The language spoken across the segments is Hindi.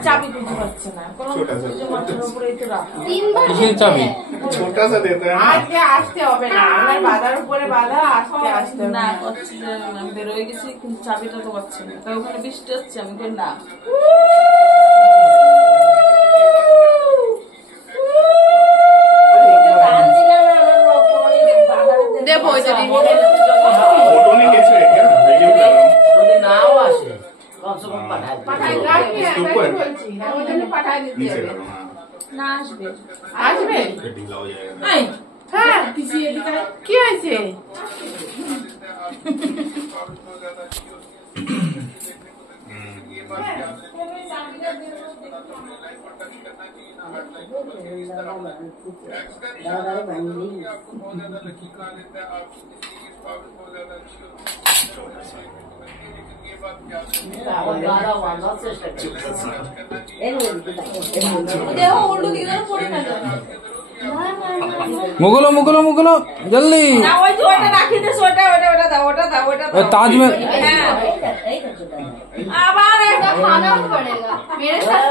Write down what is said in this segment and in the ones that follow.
चाबी कुछ बच्चे ना छोटा सा चाबी छोटा सा देते हैं आजके आस्ते হবে না আমার বাধার উপরে বাধা আস্তে আস্তে না হচ্ছে আমি বের হয়ে গেছি কিন্তু চাবিটা তো পাচ্ছি না তাই ওখানে বৃষ্টি হচ্ছে আমি কই না দেবো এটা फोटो नहीं खींच रहे क्या वीडियो कर रहा हूँ नाव आसे कम से कम পাঠাই রাখি আমি বলছি না ওই জন্য পাঠাই দিতে नीचे হবে करो हाँ না আসবে আসবে ये ढीला हो जाएगा এই হ্যাঁ কিসি এদিকে কি হয়েছে मुगलो मुगलो मुगलो जल्दी না ওই যে ওটা রাখি দে ওটা দাও ताज में আবার এটা খানা পড়ेगा मेरे साथ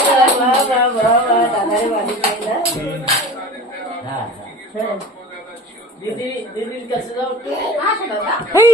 दीदी दीदी कैसे जाओ हां दादा हे